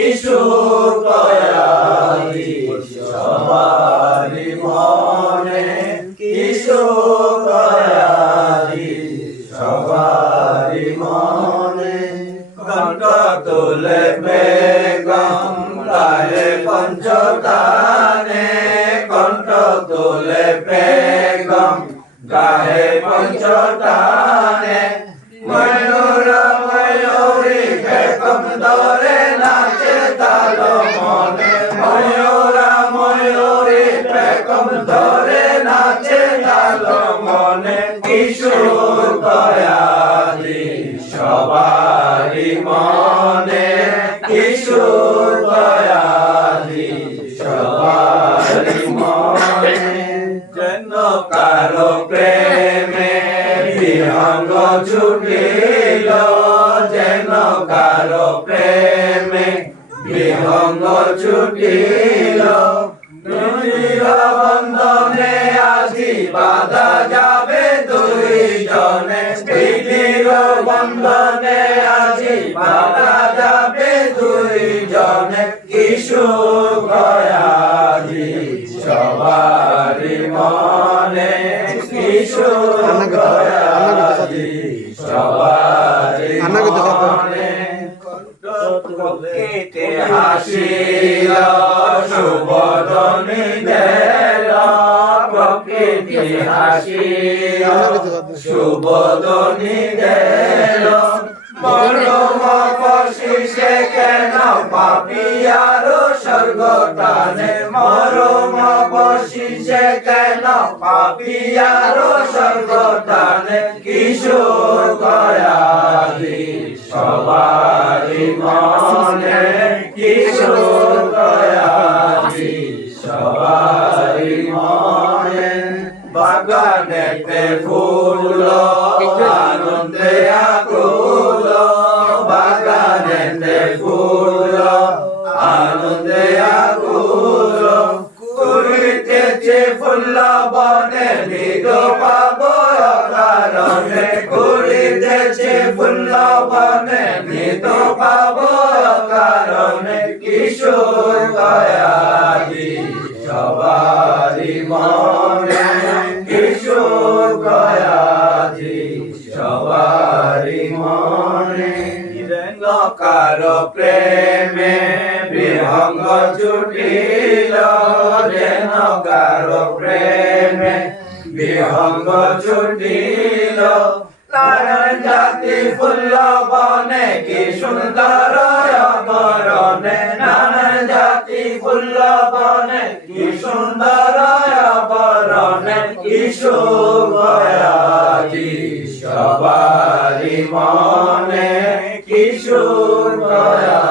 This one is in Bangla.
কিশোর কয়ালি সবারি মনে কিশোর কয়ালি সবারি মনে কণ্ঠ তোলে বেগম গায়ে পঞ্চতানে কণ্ঠ তোলে বেগম গায়ে পঞ্চতানে ময়ূর ময়ূরী বেগম ধরে নাচে তালো মনে ময়ূর ময়ূরী বেগম ধরে নাচে তালো মনে কিশোর কয়ালি সবারি মনে কিশোর কয়ালি সবারি মনে যেন কারো প্রেমে বিহঙ্গ ছুটিল যেন কারো প্রেমে বিহঙ্গ ছুটিল নদীর বন্ধনে আজি বাধা যাবে দুইজনে পৃথিবীর বন্ধনে আজি বাধা যাবে দুইজনে কিশোর কয়ালি সবারি মনে কিশোর কয়ালি সবারি মনে কেটে হাসিল সুবদনী দেল প্রকৃতি হাসিল সুবদনী দেল মরম বশিষে কেন পাপিয়ার স্বর্গটানে মরম বশিষে কেন পাপিয়ার স্বর্গটানে কিশোর কয়ালি সবারি মনে কিশোর কয়ালি সবারি মনে বাগানেতে ফুল আনন্দে আকুল বাগানেতে ফুল আনন্দে আকুল করিতেছে ফুল বনে নিদ পাব কারণে করিতেছে ফুল বনে নিদ পাব কারণে কিশোর কয়ালি সবারি মনে কিশোর কয়ালি সবারি মনে যেন কারো প্রেমে বিহঙ্গ ছুটিল যেন কারো প্রেমে বিহঙ্গ ছুটিল নারায়ণ জাতি ফুল বনে কি সুন্দর বরণে নারায়ণ জাতি ফুল বনে কি সুন্দর বরণে কিশোর কয়ালি সবারি মনে কিশোর কয়ালি